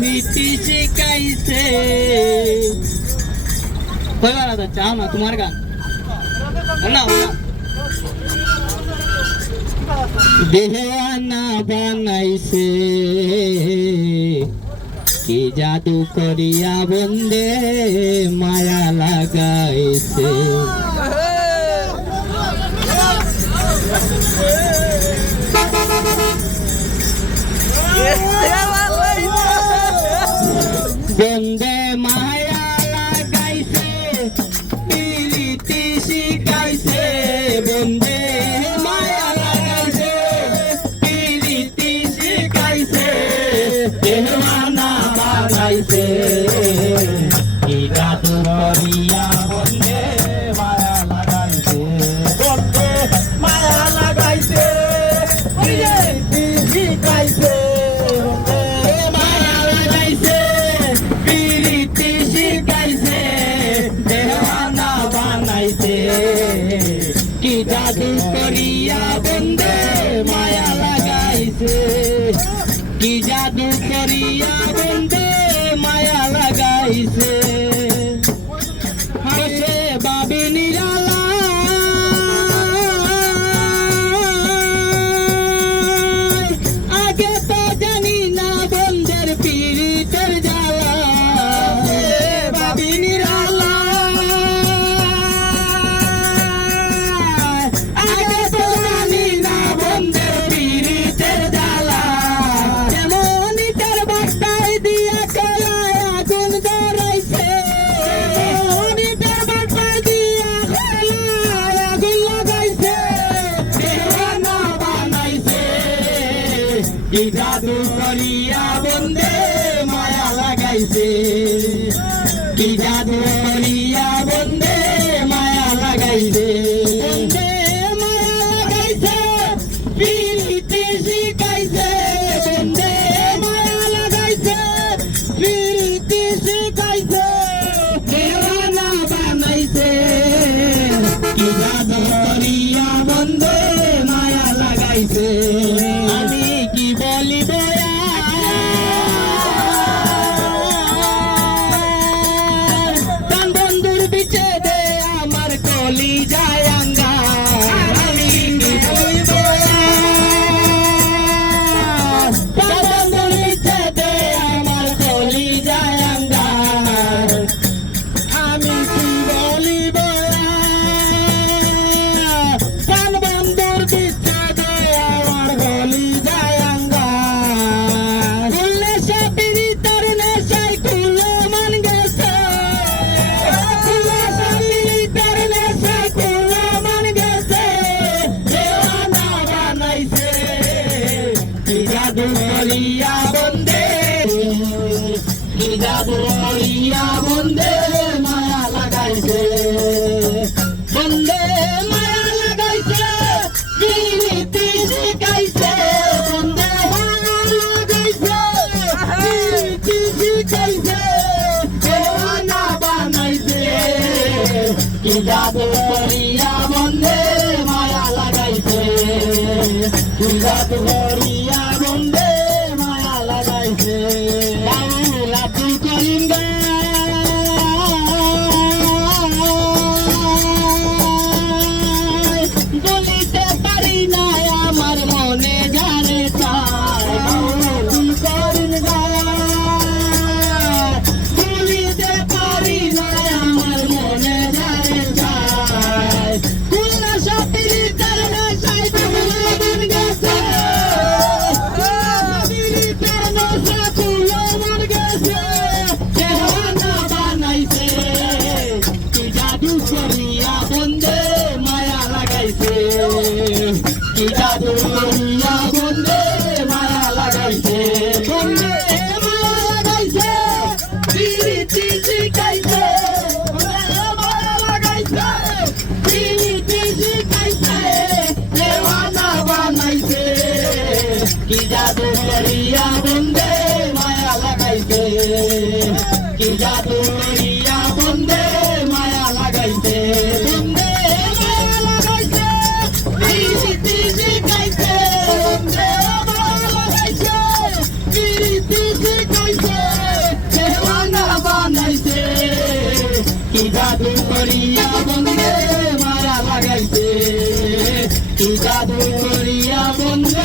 নীতি শিখাইছে। কয়বার আছে চাও না তোমার গান না দেওয়ানা বানাইছে কি জাদু করিয়া বন্দে মায়া লাগাইছে। বন্দে মায়া লাগাইছে প্রীতি শিখাইছে। বন্দে মায়া লাগাইছে প্রীতি শিখাইছে। দেওয়ানা বানাইছে কি জাদু করিয়া বন্দে মায়া লাগাইছে। বন্দে মায়া লাগাইছে প্রীতি শিখাইছে। কি জাদু করিয়া বন্দে মায়া লাগাইছে। কি জাদু করিয়া বন্দে মায়া লাগাইছে। হাসে বাবে নিরালা আগে তো জানি না বন্দের পীড়িতের জ্বালা। বাবে নিরালা কি জাদু করিয়া বন্দে মায়া লাগাইছে। কি জাদু করিয়া বন্দে মায়া লাগাইছে। বন্দে মায়া লাগাইছে প্রীতি শিখাইছে। বন্দে মায়া লাগাইছে প্রীতি শিখাইছে। দেওয়ানা বানাইছে কি জাদু করিয়া বন্দে মায়া লাগাইছে। বলিব বন্ধুর বিচ্ছেদে আমার কলি যায় আঙ্গার। আমি কি বলিব বন্ধুর বিচ্ছেদে আমার কলি যায় আঙ্গার। আমি কি বলিব বন্ধুর বিচ্ছেদে আমার কলি যায়। করিয়া বন্দে কি জাদু করিয়া বন্দে মায়া লাগাইছে। বন্দে মায়া লাগাইছে প্রীতি শিখাইছে। বন্দে মায়া লাগাইছে প্রীতি শিখাইছে। দেওয়ানা বানাইছে কি জাদু করিয়া বন্দে মায়া লাগাইছে। কি জাদু করিয়া বন্দে মায়া লাগাইছে। লাঠি করিঙ্গা বলিতে পারি না আমার মনে জানে চায়। করিঙ্গা বলিতে পারি না আমার মনে জানে চায়। খুলনা সাপির কারণে সাইড মন গেছে। করিয়া বন্দে মায়া লাগাইছে। কি জাদু করিয়া বন্দে মায়া লাগাইছে। বন্দে মায়া লাগাইছে প্রীতি শিখাইছে। মায়া লাগাইছে প্রীতি শিখাইছে। দেওয়ানা বানাইছে কি জাদু করিয়া বন্দে মায়া লাগাইছে। কি জাদু করিয়া বন্দে মায়া লাগাইছে। বন্দে মায়া লাগাইছে প্রীতি শিখাইছে। বন্দে মায়া লাগাইছে বানাইছে দেওয়ানা বানাইছে কি জাদু করিয়া বন্ধে মারা লাগাইছে কি জাদু করিয়া বন্ধে